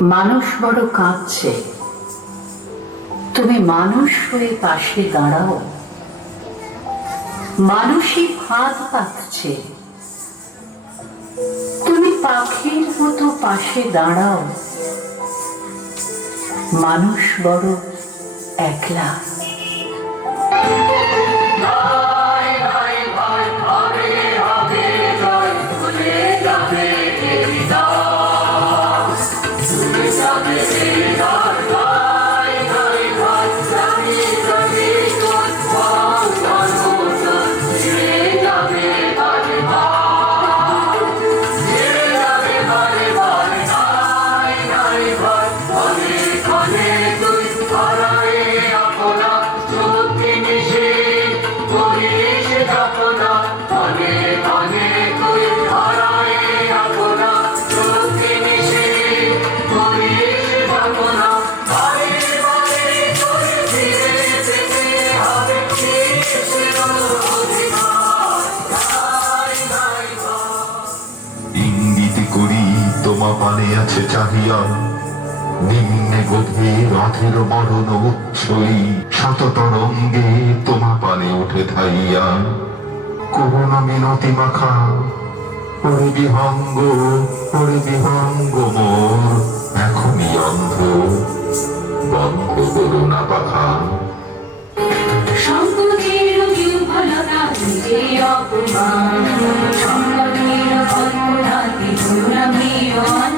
মানুষ বড় কাঁদছে। তুমি মানুষ হয়ে পাশে দাঁড়াও। মানুষই ফাঁদ পাচ্ছে। তুমি পাখির মতো পাশে দাঁড়াও। মানুষ বড় একলা। আছে চাহিয়া। নিম্নে গভীর অধীর মরণ উচ্ছই শত তরঙ্গে তোমা পানে ওঠে ধাইয়া। করুণ মিনতি মাখা পরি বিহঙ্গ মোর, এখনই অন্ধ। বন্ধ করুণা পাখা মিলন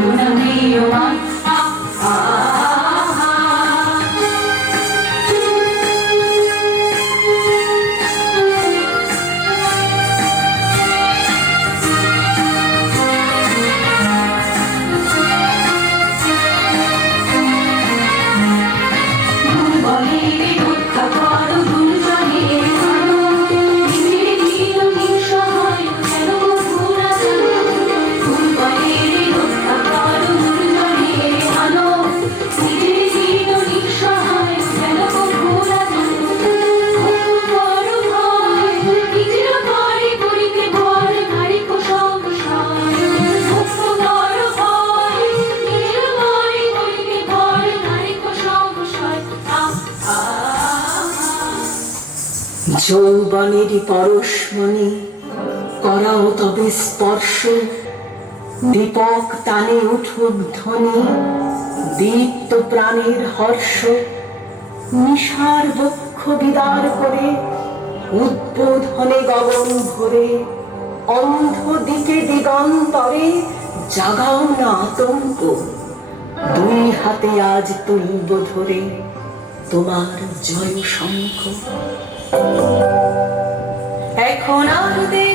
உணவையும் পরশমণি করাও তবে স্পর্শ। দীপক টানে উঠুক ধ্বনি দীপ্ত প্রাণের হর্ষ। নিশার বক্ষ বিদার করে, উদ্বোধনে গগন ভরে, অন্ধ দিকে দিগন্তরে জাগাও না আতঙ্ক। দুই হাতে আজ তুলব ধরে তোমার জয় শঙ্খ এখন আর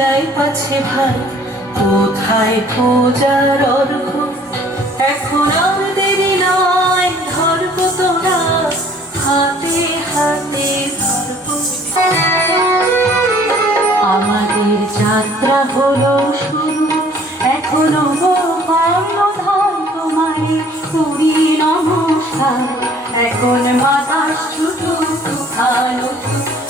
যাই পাছে ভাই? কোথায় খোঁজার অর্ঘ? এখন আর দেরি নয়, ধরব তোরা হাতে হাতে ধরব। আমাদের যাত্রা হলো শুরু। এখনও তোমায় করি নমস্কার। এখন মাথা ভালো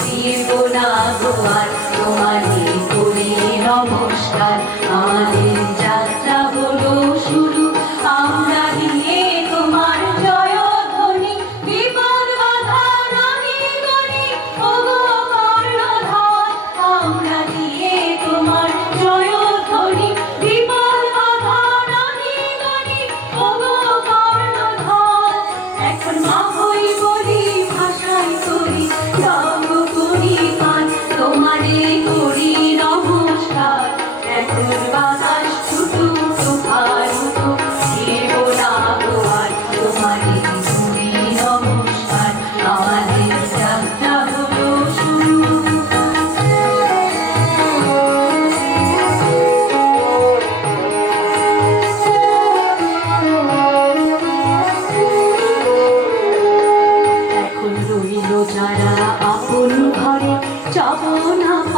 ফিরবো না গো আর তোমাদের করে নমস্কার আমাদের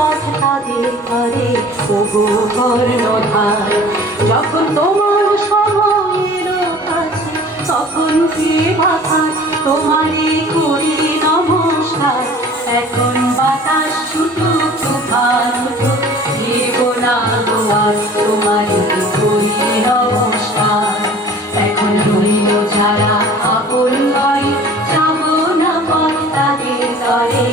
পথ কাঁদে করে ওগো কর্ণধার যখন তোমার সময় এলো কাছে তখন কে ভাষা তোমারে করি নমস্কার। এখন বাতাস ছুটু তুফান উঠু জীবনা গোয়ার তোমারে করি নমস্কার। এখন রইল যারা আপন নয়, যাব না পথ তাদের করে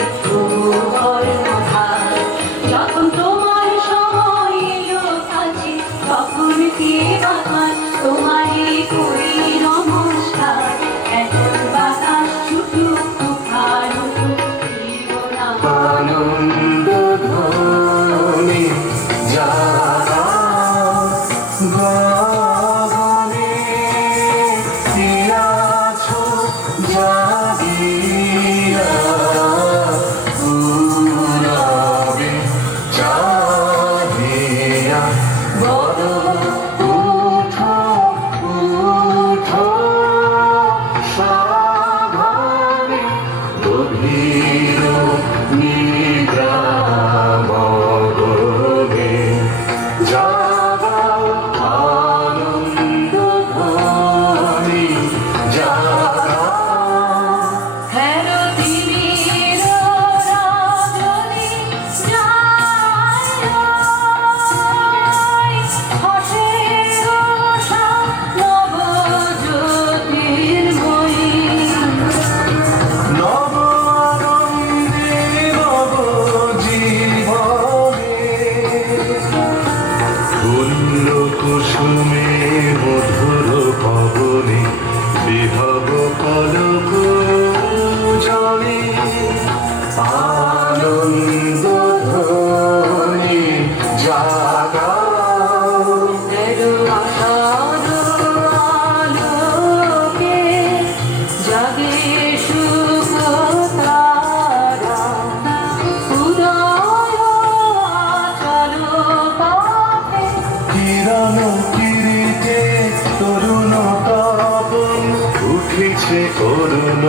সে করুণ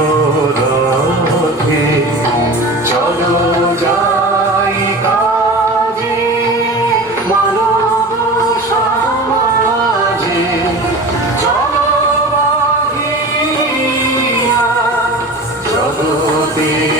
রথে। চলো যাই কাজে মানব সমাজে চলো জগতে